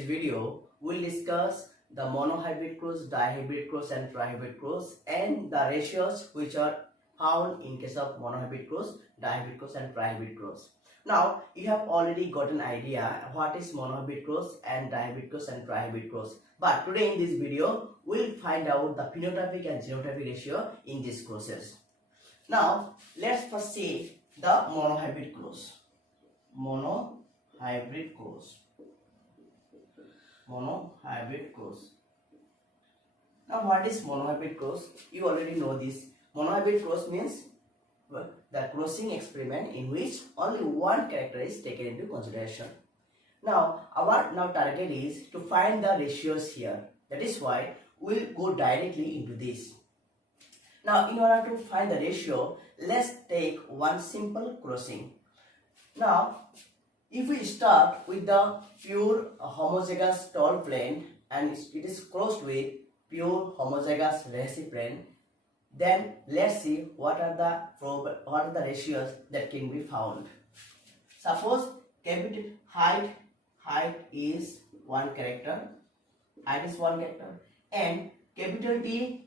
this video, we'll discuss the monohybrid cross, dihybrid cross and trihybrid cross and the ratios which are found in case of monohybrid cross, dihybrid cross and trihybrid cross. Now, you have already got an idea what is monohybrid cross and dihybrid cross and trihybrid cross. But today in this video, we'll find out the phenotypic and genotypic ratio in these crosses. Now, let's first see the monohybrid cross. Monohybrid cross. Monohybrid cross. Now, what is monohybrid cross? You already know this. Monohybrid cross means the crossing experiment in which only one character is taken into consideration. Now, our target is to find the ratios here. That is why we'll go directly into this. Now, in order to find the ratio, let's take one simple crossing. Now, if we start with the pure homozygous tall plane and it is crossed with pure homozygous recessive plane, then let's see what are the ratios that can be found. Suppose capital height is one character, and capital T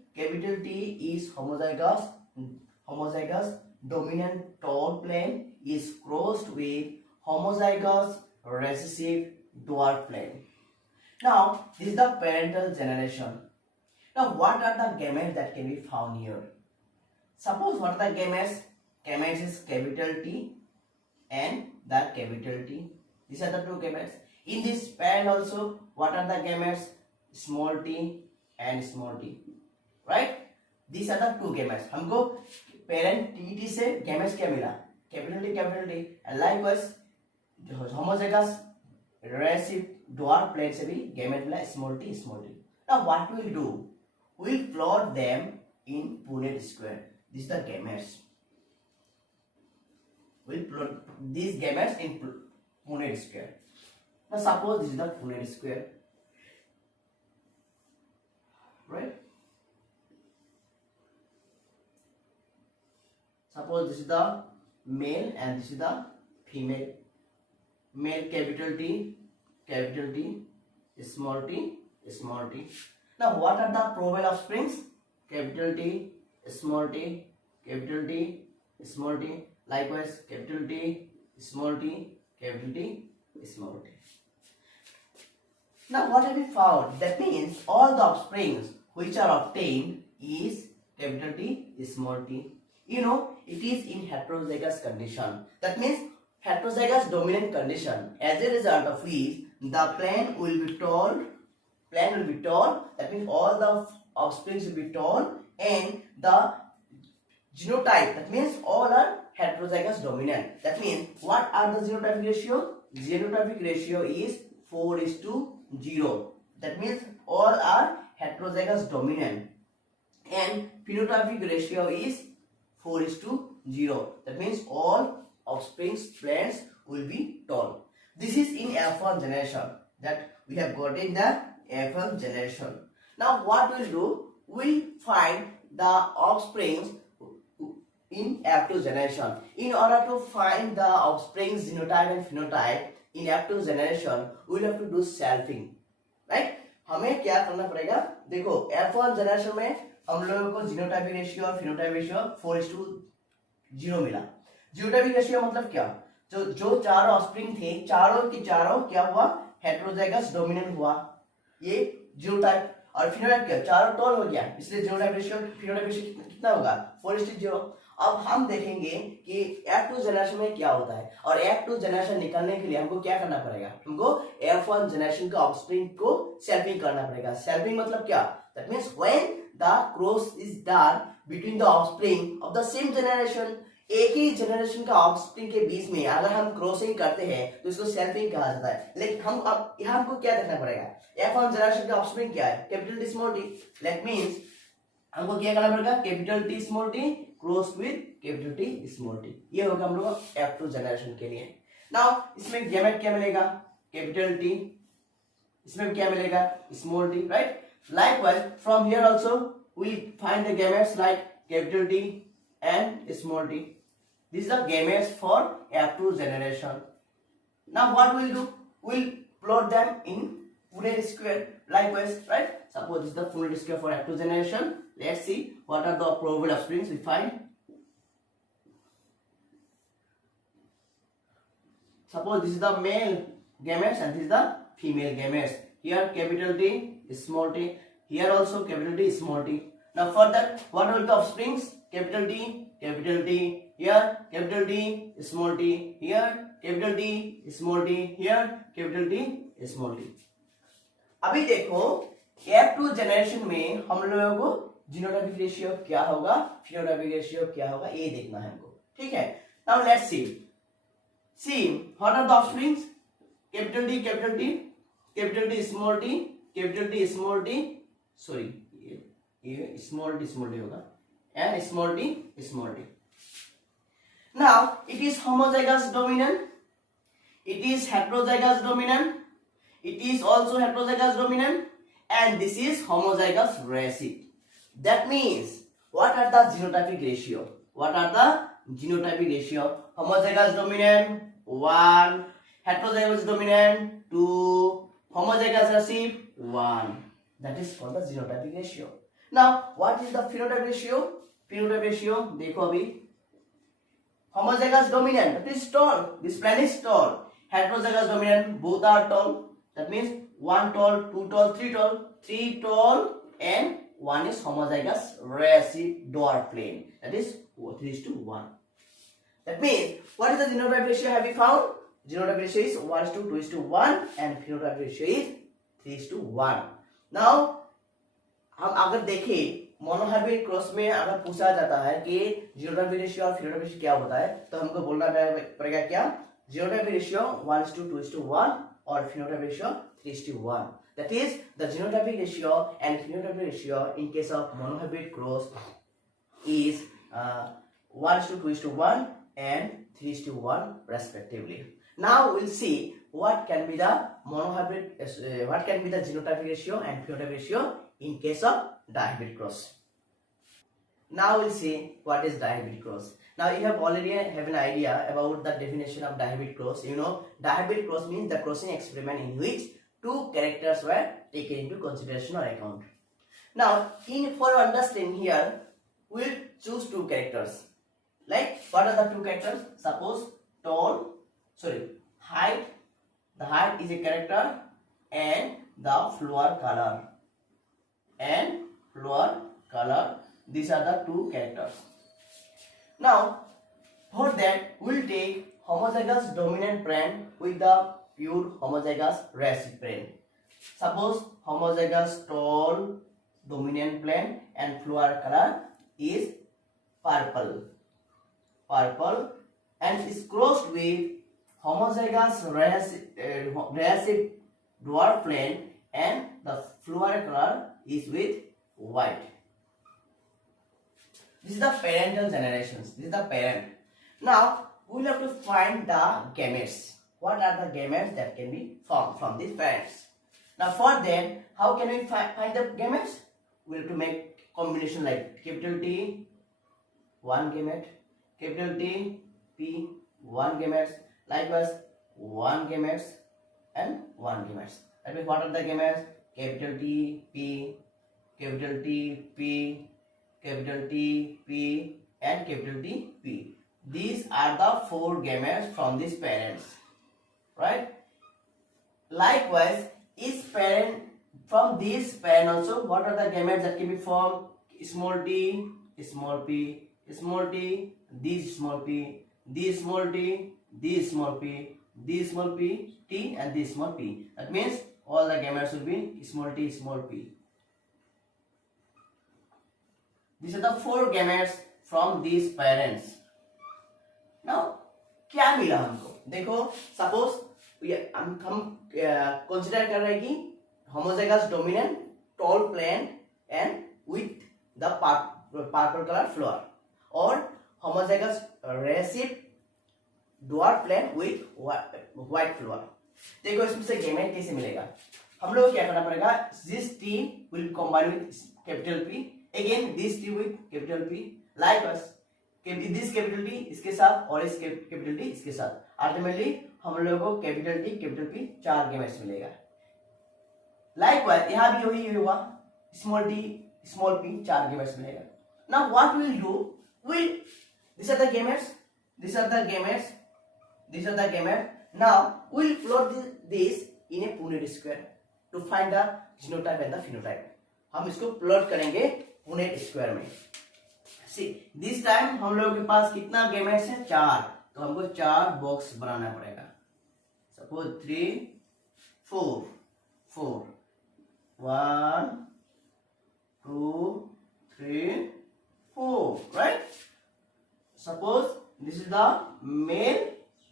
is homozygous dominant tall plane is crossed with homozygous recessive dwarf plane. Now, this is the parental generation. Now, what are the gametes that can be found here? Suppose what are the gametes? Gametes is capital T and the capital T. These are the two gametes. In this parent also, what are the gametes? Small t and small t. Right? These are the two gametes. हमको parent T से gametes क्या मिला? Capital T. And likewise, homozygous recessive dwarf plane से भी gamete मिला small t. Now, what we will do? We'll plot them in Punnett square. This is the gametes. We'll plot these gametes in Punnett square. Now, suppose this is the Punnett square. Right? Suppose this is the male and this is the female. Male capital T, small t. Now, what are the probable offsprings? Capital T, small t, capital T, small t. Likewise, capital T, small t, capital T, small t. Now, what have we found? That means all the offsprings which are obtained is capital T, small t. You know, it is in heterozygous condition. That means heterozygous dominant condition, as a result of which the plane will be tall. That means all the offsprings will be tall, and the genotype, that means all are heterozygous dominant. That means what are the genotypic ratio? Genotypic ratio is 4:0. That means all are heterozygous dominant, and phenotypic ratio is 4:0. That means all offsprings planes will be tall. This is in F1 generation that we have got in the F1 generation. Now, what we'll do? We'll find the offsprings in F2 generation. In order to find the offsprings genotype and phenotype in F2 generation, we'll have to do selfing. Right? हमें क्या करना पड़ेगा? देखो, F1 generation में हम लोगों को genotypic ratio और फिनोटाइपिक रेशियो 4:0 मिला. जीनोटाइपिक रेशियो मतलब क्या? जो चारों ऑफस्प्रिंग थे, चारों की चारों क्या हुआ? हेटेरोजाइगस डोमिनेंट हुआ. ये जीनोटाइप. और फिनोटाइप क्या? चारों टॉल हो गया. इसलिए जीनोटाइप रेशियो फिनोटाइप रेशियो कितना होगा? 4:0. अब हम देखेंगे कि F2 जनरेशन में क्या होता है, और F2 जनरेशन निकालने के लिए हमको क्या करना पड़ेगा? हमको F1 जनरेशन का ऑफस्प्रिंग को सेल्फिंग करना पड़ेगा. सेल्फिंग मतलब क्या? That means when the cross is done between the offspring of the same generation, एक ही जनरेशन का ऑफस्प्रिंग के बीच में अगर हम क्रॉसिंग करते हैं तो इसको सेल्फिंग कहा जाता है. लेकिन हम अब यहाँ हमको क्या देखना पड़ेगा? F1 जनरेशन का ऑफस्प्रिंग क्या है? Capital T small T. That means हमको क्या करना पड़ेगा? Capital T small T cross with capital T small T. ये होगा हम लोग F2 जनरेशन के लिए. नाउ इसमें गैमेट क्या मिलेगा? Capital T. इसमें क्या मिलेगा? Small T. Right? Likewise, from here also we find the gametes like capital T and small t. These are gametes for F2 generation. Now what we'll do? We'll plot them in Punnett square. Likewise, right? Suppose this is the Punnett square for F2 generation. Let's see what are the probable offsprings we find. Suppose this is the male gametes and this is the female gametes. Here capital T is small t. Here also capital T is small t. Now for that, what are the offsprings? Capital T, capital T. Here capital T is small t. Here capital T is small t. Here capital T is small t. अभी देखो F2 generation में हम लोगों को genotypic ratio क्या होगा, phenotypic ratio क्या होगा, ये देखना है हमको. ठीक है. Now let's see. See, what are the offsprings? Capital T, capital T, capital T, small t, capital T, small t. Sorry, ये small t होगा, and small t, small t. Now, it is homozygous dominant. It is heterozygous dominant. It is also heterozygous dominant, and this is homozygous recessive. That means, what are the genotypic ratio? What are the genotypic ratio? Homozygous dominant 1, heterozygous dominant 2, homozygous recessive 1. That is called the genotypic ratio. Now, what is the phenotypic ratio? Phenotypic ratio, देखो अभी. Homozygous dominant, that is tall. This plant is tall. Heterozygous dominant, both are tall. That means 1 tall, 2 tall, 3 tall. 3 tall and 1 is homozygous recessive dwarf plane. That is 3:1. That means, what is the genotype ratio have we found? Genotype ratio is 1:2:1 and phenotype ratio is 3:1. Now, हम अगर देखें monohybrid cross में अगर पूछा जाता है कि genotypic ratio और फिनोटाइपिक रेशियो क्या होता है, तो हमको बोलना पड़ेगा क्या? जीनोटाइपिक रेशियो 1:2:1 और phenotypic ratio 3:1. That is, the genotypic ratio and phenotypic ratio in case of monohybrid cross is 1:2:1 and 3:1 respectively. Now we'll see what can be the monohybrid, what can be the genotypic ratio and phenotypic ratio in case of dihybrid cross. Now we'll see what is dihybrid cross. Now you have already have an idea about the definition of dihybrid cross. You know, dihybrid cross means the crossing experiment in which two characters were taken into consideration or account. Now, for understanding here, we'll choose two characters. Like, what are the two characters? Suppose height. The height is a character, and the flower color. These are the two characters. Now, for that, we'll take homozygous dominant parent with the pure homozygous recessive parent. Suppose homozygous tall dominant plant and flower color is purple and is crossed with homozygous recessive dwarf plant and the flower color is with white. This is the parental generations. This is the parent. Now we will have to find the gametes. What are the gametes that can be formed from these parents? Now for that, how can we find the gametes? We have to make combination like capital T, 1 gamete, capital T, P, 1 gametes, likewise 1 gametes and 1 gametes. That means what are the gametes? Capital T, P, capital T, P, capital T, P and capital T, P. These are the 4 gametes from these parents, right? Likewise, each parent from this parent also, what are the gametes that can be formed? Small t, small p, small t, these small p, these small t, these small p, these small p, t and this small p. That means all the gametes will be small t, small p. These are the 4 gametes from these parents. Now, क्या मिला हमको? देखो, suppose हम consider कर रहे हैं कि homozygous dominant tall plant and with the purple color flower और homozygous recessive dwarf plant with white flower. देखो इसमें से gamete कैसे मिलेगा? हम लोग क्या करना पड़ेगा? This T will combine with capital P. Again this T with capital P. Likewise this capital T इसके साथ और इस capital T इसके साथ. Ultimately हम लोगों को capital T, capital P 4 gametes मिलेगा. Likewise यहाँ भी वही होगा, small T small P, 4 gametes मिलेगा. Now what we will do, these are the gametes, these are the gametes, these are the gametes. Now we will plot this in a Punnett square to find the genotype and the phenotype. हम इसको plot करेंगे Punnett square में. See, this time हम लोगों के पास कितना gametes है? 4. तो हमको 4 बॉक्स बनाना पड़ेगा. Suppose 3 4 4 1 2 3 4, right? Suppose this is the male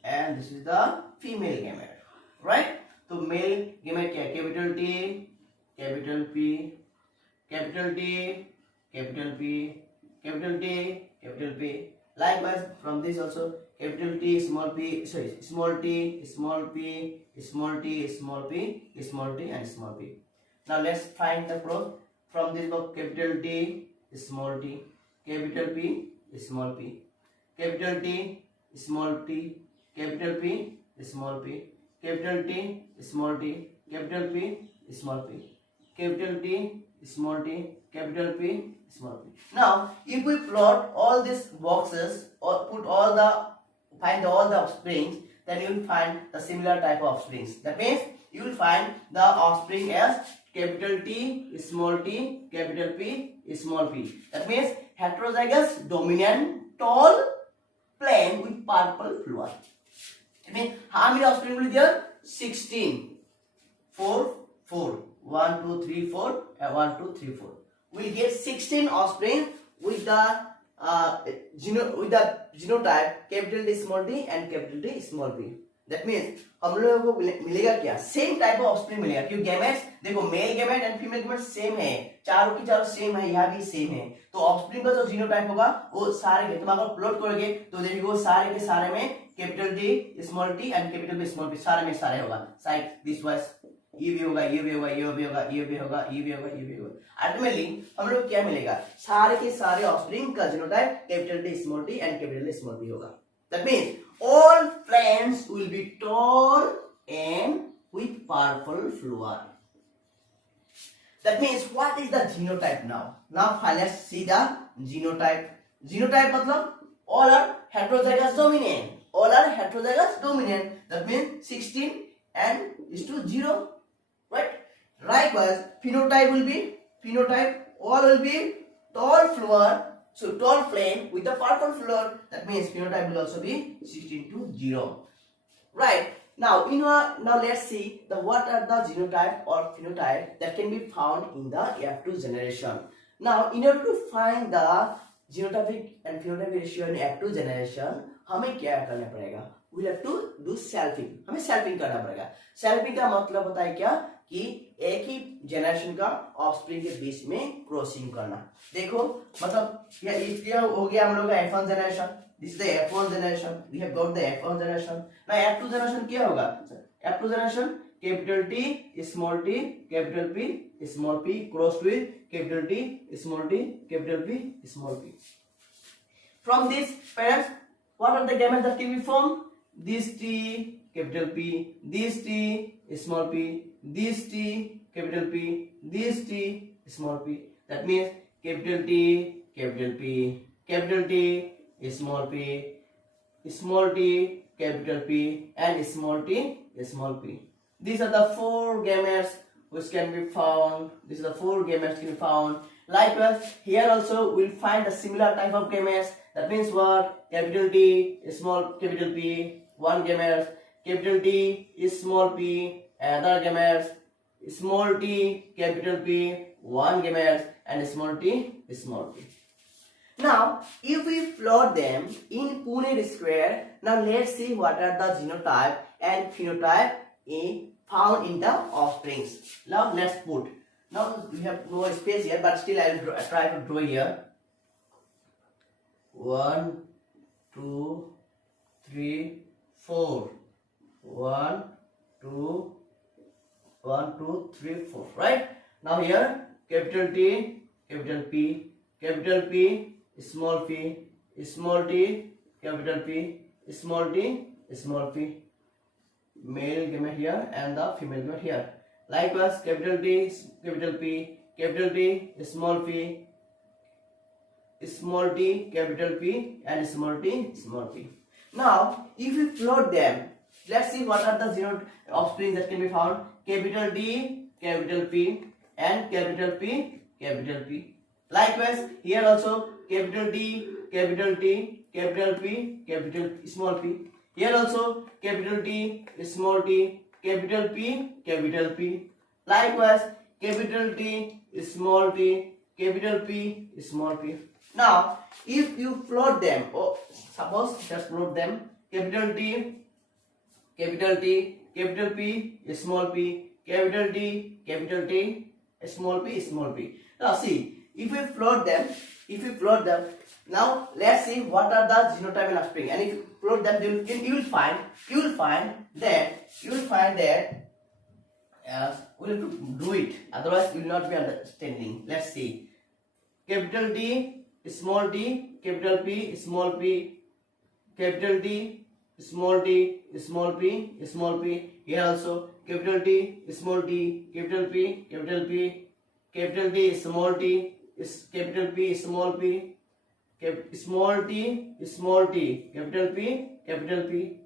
and this is the female gamete, right? तो male gamete क्या है? Capital T, capital P, capital T, capital P, capital T, capital P. Likewise from this also capital T, small p, sorry, small t, small p, small t, small p, small t, and small p. Now let's find the pros. From this box, capital T, small t, capital P, small p, capital T, small t, capital P, small p, capital T, small t, capital P, small p, capital T, small t, capital P, small p. Now, if we plot all these boxes or find all the offsprings, then you will find the similar type of offsprings. That means you will find the offspring as capital T, small t, capital P, small p. That means heterozygous dominant tall plain with purple flower. I mean, how many offspring will be there? 16. 4, 4. 1, 2, 3, 4. 1, 2, 3, 4. We will get 16 offspring with the genotype capital T small t and capital T small p. That means हम लोगों को मिलेगा क्या? Same type of offspring मिलेगा, क्योंकि gametes देखो male gamete and female gamete same है, चारों की चारों सेम है, यहाँ भी सेम है. तो ऑफस्प्रिंग का जो जीनोटाइप होगा वो सारे तुम अगर प्लॉट करोगे तो देखो सारे के सारे में capital T small T and capital P small P सारे में सारे होगा. साइड दिस वाज ये भी होगा, ये भी होगा, ये भी होगा, ये भी होगा, ये भी होगा, ये भी होगा. अल्टीमेटली हम लोग क्या मिलेगा? सारे के सारे ऑफस्प्रिंग का genotype capital T small T and capital T small P होगा. That means all plants will be tall and with purple flower. That means what is the genotype now? Now let's see the genotype. Genotype मतलब all are heterozygous dominant. All are heterozygous dominant. That means 16 and is to 0, right? Likewise, phenotype will be all will be tall flower. So tall plane with the purple flower. That means phenotype will also be 16 to 0. Right. Now let's see what are the genotype or phenotype that can be found in the F2 generation. Now in order to find the genotypic and phenotypic ratio in F2 generation, हमें क्या करना पड़ेगा? We have to do selfing. हमें selfing करना पड़ेगा. Selfing का मतलब होता है क्या कि एक ही जनरेशन का ऑफस्प्रिंग के बीच में क्रॉसिंग करना. देखो मतलब ये हो गया हम लोग का F1 generation. This is the F1 generation. We have got the F1 generation. Now F2 generation क्या होगा? F2 generation capital T small t capital P small p crossed with capital T small t capital P small p. From these parents, what are the gametes that can be formed? This T capital P, this T small p, this T capital P, this T small p. That means capital T capital P, capital T small p, small t capital P, and small t small p. These are the 4 gametes which can be found. These are the 4 gametes can be found. Likewise, here also we'll find a similar type of gametes. That means what? Capital T small capital P, 1 gamete, capital T small p, another gamete, small t capital P, 1 gamete, and small t small p. Now if we plot them in Punnett square, now let's see what are the genotype and phenotype found in the offsprings. Now let's put. Now we have no space here, but still I will try to draw here. 1 2 3 4. 1 2 1 2 3 4. Right. Now here capital T capital P, capital P small p, small t capital P, small t small p. Male gamete here and the female gamete here. Likewise, capital T, capital P, capital T, small p, small t, capital P, and small t, small p. Now, if we plot them, let's see what are the zero offsprings that can be found. Capital T, capital P, and capital P, capital P. Likewise, here also capital T, capital T, capital P, capital small p. Here also capital T, small t, capital P, capital P. Likewise, capital T, small t, capital P, small p. Now, if you plot them, suppose just plot them, capital T, capital T, capital P, small p, capital T, small p, small p. Now see, if we plot them, now let's see what are the genotype and offspring. And if you plot them, you will find that we have to do it. Otherwise, you will not be understanding. Let's see, capital T, small t, capital P, small p, capital T, small t, small p, small p. Here also capital T, small t, capital P, capital P, capital T, small t, capital P, small p, small t, small t, capital P, capital P,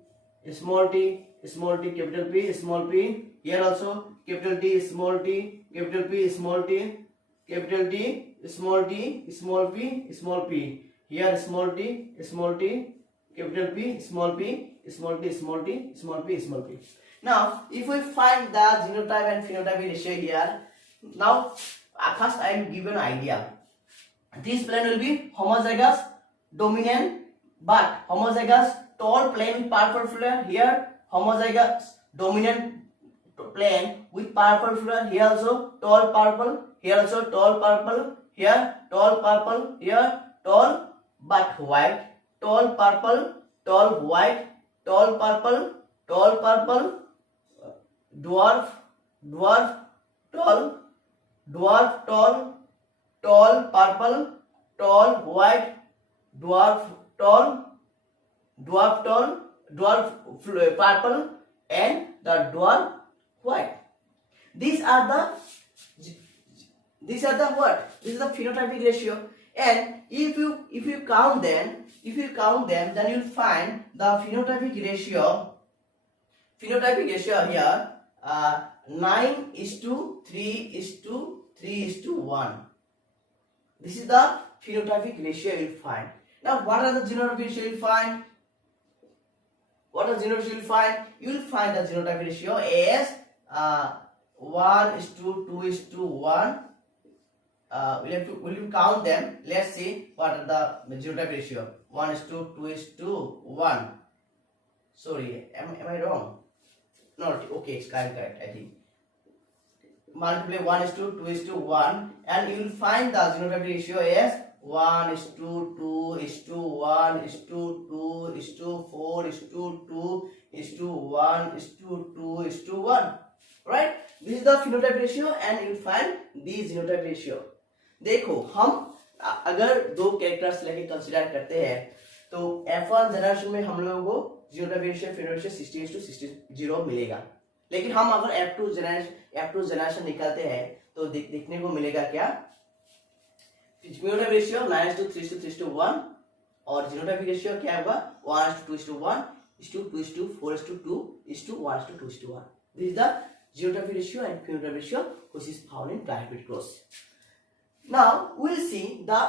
small t, capital P, small p. Here also capital T, small t, capital P, small t, capital T, small t, small p, small p. Here small t, capital P, small p, small t, small t, small p, small p. Now, if we find the genotype and phenotype ratio here, now first I will give you an idea. This plane will be homozygous dominant, but homozygous tall plane with purple flare. Here homozygous dominant plane with purple flare. Here also tall purple. Here also tall purple. Here tall purple. Here tall but white. Tall purple. Tall white. Tall purple. Tall purple. Dwarf. Tall. Dwarf tall. Tall purple. Tall white. Dwarf tall. Dwarf purple, and the dwarf white. These are the what? This is the phenotypic ratio. And if you count them, then you'll find the phenotypic ratio here 9:3:3:1. This is the phenotypic ratio you'll find. Now, what are the genotypic ratio you'll find? You will find the genotypic ratio as 1:2:1. Will you count them? Let's see what are the genotypic ratio. 1:2:1. Sorry, am I wrong? No, okay, it's correct. I think. Multiply 1:2:1, and you will find the genotypic ratio as 1:2:2:1:2:4:2:1:2:1. Right? This is the phenotype ratio, and you will find the genotype ratio. देखो, हम अगर दो characters लेके consider करते हैं, तो F1 generation में हम लोगों को जीनोटाइप रेशियो फिनोटाइप रेशियो 60:60 मिलेगा. लेकिन हम अगर F2 जनरेशन निकालते हैं तो देखने को मिलेगा क्या? जीनोटाइप रेशियो 9:3:3:1 और जीनोटाइप रेशियो क्या होगा? 1:2:1:2:4:2:1:1. This is the genotype ratio and phenotype ratio which is found in trihybrid cross. Now we will see the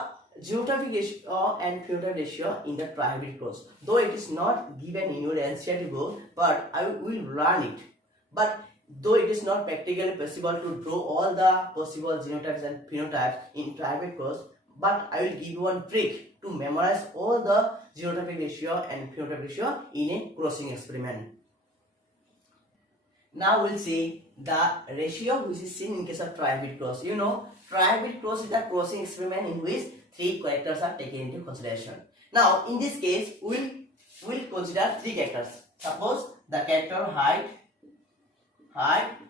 genotypic ratio and phenotype ratio in the trihybrid cross. Though it is not given in your NCERT book, but I will learn it. But though it is not practically possible to draw all the possible genotypes and phenotypes in trihybrid cross, but I will give you one trick to memorize all the genotypic ratio and phenotype ratio in a crossing experiment. Now we'll see the ratio which is seen in case of trihybrid cross. You know, trihybrid cross is a crossing experiment in which 3 characters are taken into consideration. Now in this case, we'll consider 3 characters. Suppose the character height,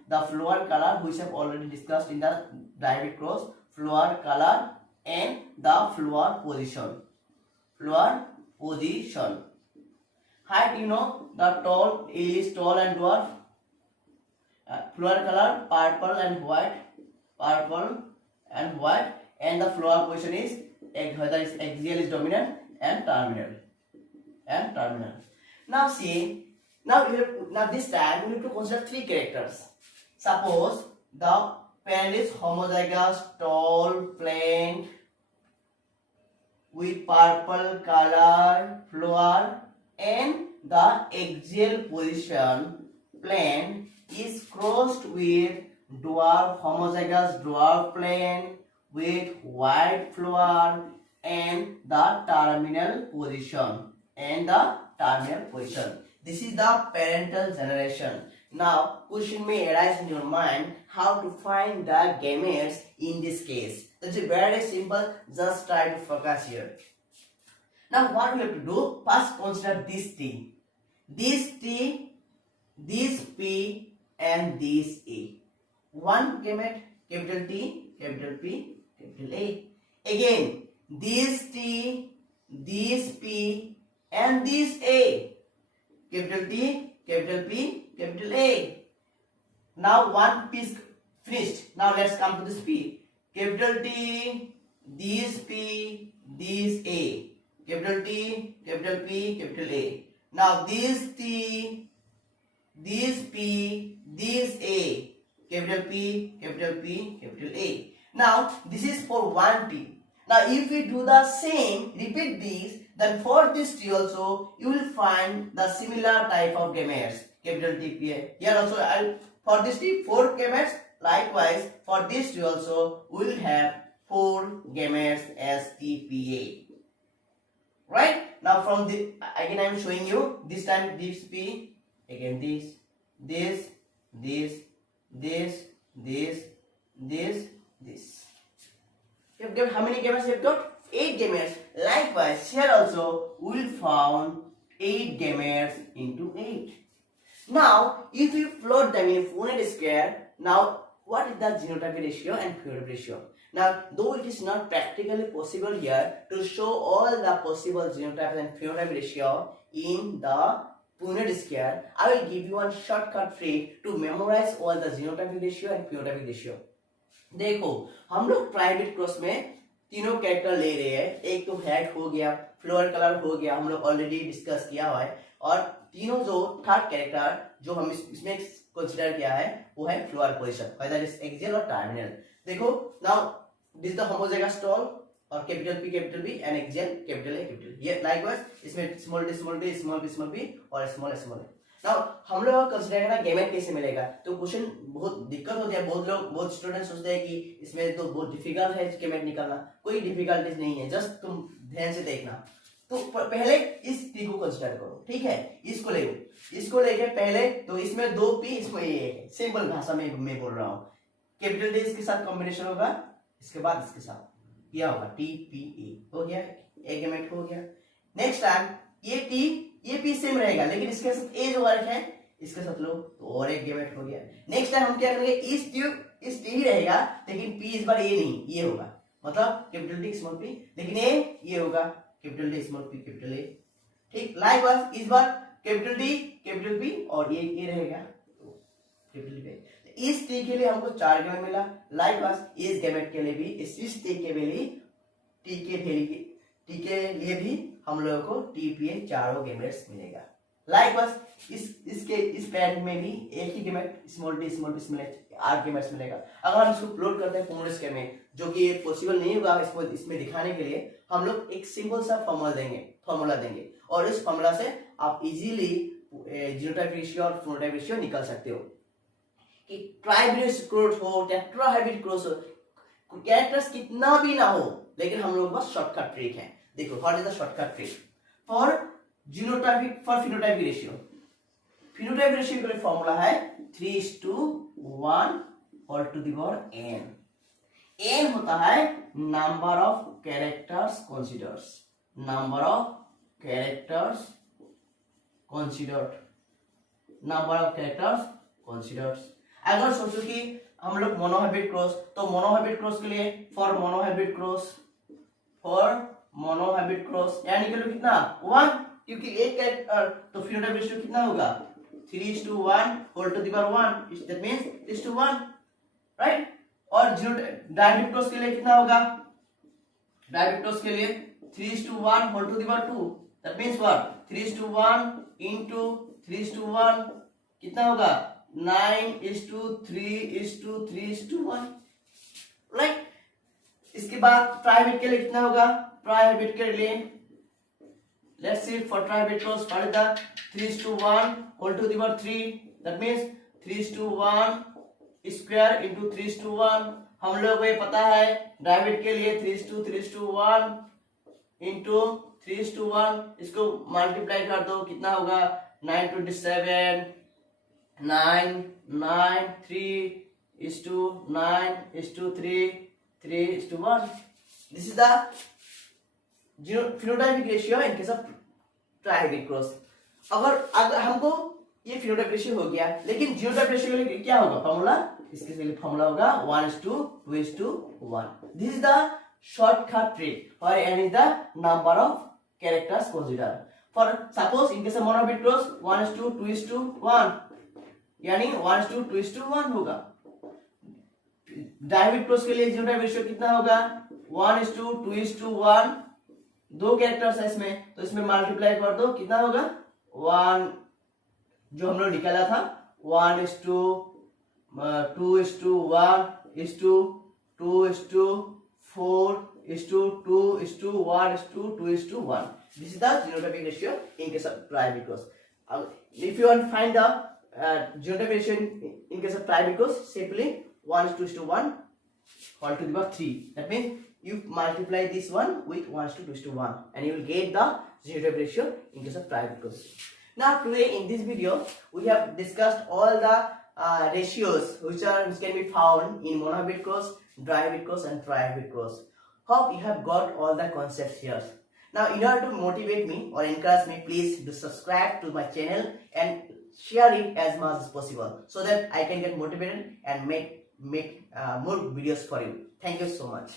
the flower color, which I have already discussed in the trihybrid cross, flower color, and the flower position. Height, you know, the tall is tall and dwarf. flower color purple and white, and the flower position is whether is axial is dominant and terminal. Now see, now this time we have to consider three characters. Suppose the parent is homozygous, tall, plant with purple color flower, and the axial position plant is crossed with homozygous dwarf plant with white flower and the terminal position. This is the parental generation. Now, question may arise in your mind how to find the gametes in this case. That's very simple. Just try to focus here. Now, what we have to do? First, consider this T, this P, and this A. One gamete, capital T, capital P, capital A. Again, this T, this P, and this A. Capital T, capital P, capital A. Now one piece finished. Now let's come to this P. Capital T, this P, this A. Capital T, capital P, capital A. Now this T, this P, this A. Capital P, capital P, capital A. Now this is for one T. Now if we do the same, repeat this, then for this T also you will find the similar type of gametes. Capital T, P, A. Here also for this T 4 gametes. Likewise for this T also we will have 4 gametes as T, P, A. Right? Now from the again I am showing you this time this P, again this, this. You have got how many gametes? You have got 8 gametes. Likewise, here also we will found 8 gametes into 8. Now, if you plot them in Punnett square, now what is the genotypic ratio and phenotypic ratio? Now, though it is not practically possible here to show all the possible genotype and phenotype ratio in the Punnett square, I will give you one shortcut trick to memorize all the genotypic ratio and phenotypic ratio. देखो हम लोग ट्राइब्रिड cross में तीनों character ले रहे हैं. एक तो हेड हो गया, फ्लोर कलर हो गया, हम लोग ऑलरेडी डिस्कस किया हुआ है, और तीनों जो थर्ड कैरेक्टर जो हम इसमें कंसीडर किया है वो है flower position, whether is axial और टर्मिनल. देखो now this the homozygous tall और capital P and axial capital A capital. ये लाइकवाइज इसमें स्मॉल डी स्मॉल पी और स्मॉल ए. नाउ हम लोग कंसीडर करना गेमेट कैसे मिलेगा, तो क्वेश्चन बहुत दिक्कत होती है. बहुत स्टूडेंट सोचते हैं कि इसमें तो बहुत डिफिकल्ट है गेमेट निकालना. कोई डिफिकल्टीज नहीं है, जस्ट तुम ध्यान से देखना. तो पहले इस टी को कंसीडर करो, ठीक है. इसको लेके पहले तो इसमें 2 पी, इसमें ए है. सिंपल भाषा में मैं बोल रहा हूँ. कैपिटल डी इसके साथ कॉम्बिनेशन होगा, इसके बाद इसके साथ क्या होगा, टी पी ए हो गया, ए गेमेट हो गया. नेक्स्ट टाइम ये टी ये पी सेम रहेगा, लेकिन इसके साथ ए जो वर्क है इसके साथ लो तो और एक गेमेट हो गया. नेक्स्ट टाइम हम क्या करेंगे, इस टी ही रहेगा, लेकिन पी इस बार ए नहीं, ये होगा, मतलब कैपिटल टी स्मॉल पी, लेकिन ए ये होगा capital T small P capital A. ठीक. लाइकवाइज इस बार कैपिटल टी कैपिटल पी और ये रहेगा कैपिटल पी. इस टी के लिए हमको 4 गेमेट मिला. लाइकवाइज इस गेमेट के लिए भी इस टी के लिए भी हम लोगों को टीपीए 4 गेमेट्स मिलेगा. लाइकवाइज इस पैरेंट में भी एक ही गेमेट स्मॉल टी 8 गेमेट्स मिलेगा. अगर हम इसको प्लॉट करते हैं पुन्नेट स्क्वायर में, जो कि पॉसिबल नहीं होगा इसको इसमें दिखाने के लिए, हम लोग एक सिंपल सा फॉर्मूला देंगे और इस फॉर्मूला से आप इजीली जीनोटाइप रेशियो और फेनोटाइप रेशियो निकाल सकते हो. कि ट्राइब्रिड क्रॉस हो, टेट्राहाइब्रिड क्रॉस हो, कैरेक्टर्स कितना भी ना हो, लेकिन हम लोगों के पास शॉर्टकट ट्रिक है. देखो what is the shortcut trick for genotypic for phenotypic ratio. Phenotype ratio के लिए फॉर्मूला है 3:1 और to the power n. n होता है नंबर ऑफ कैरेक्टर्स कंसीडर्ड. अगर सोचो कि हम लोग मोनोहाइब्रिड क्रॉस, तो मोनोहाइब्रिड क्रॉस के लिए फॉर मोनोहाइब्रिड क्रॉस यानी कि कितना 1, क्योंकि एक कैरेक्टर, तो फिनोटाइप रेशियो कितना होगा 3:1 whole to the power 1, that means 3:1, right? और जीरो डायबिटोस के लिए कितना होगा? डायबिटोस के लिए 3:1 whole to the power 2, that means what? 3:1 into 3:1 कितना होगा? 9:3:3:1, राइट? इसके बाद ट्राइहाइब्रिड के लिए कितना होगा? ट्राइहाइब्रिड के लिए let's see for trihybrid what is the 3:1 whole to the power 3, that means 3:1 square into 3:1. हम लोग को ये पता है डायबिट के लिए 3:1 into 3:1, इसको मल्टीप्लाई कर दो, कितना होगा? 927 9 9 3:9:3 3:1. This is the phenotypic ratio in case of trihybrid cross. अगर हमको ये phenotypic ratio हो गया, लेकिन genotypic ratio के लिए क्या होगा? फॉर्मूला, इसके लिए फॉर्मूला होगा 1:2:1. This is the shortcut trick, where n is the number of characters considered. For suppose in case of monohybrid cross 1:2:1, यानी 1:2:1 होगा. डायबिट क्रॉस के लिए जीनोटाइप रेशियो कितना होगा? 1:2:1. दो कैरेक्टर्स है इसमें, तो इसमें मल्टीप्लाई कर दो, कितना होगा? 1 जो हम लोग निकाला था 1:2:2:4:2:1:2:1. This is the genotypic ratio in case of trihybrid cross. If you want to find the genotypic ratio in case of trihybrid cross, simply 1:1 whole to the power 3. That means you multiply this one with 1:1 and you will get the genotypic ratio in case of trihybrid cross. Now today in this video we have discussed all the ratios which can be found in monohybrid cross, dihybrid cross and trihybrid cross. Hope you have got all the concepts here. Now in order to motivate me or encourage me, please do subscribe to my channel and share it as much as possible so that I can get motivated and make more videos for you. Thank you so much.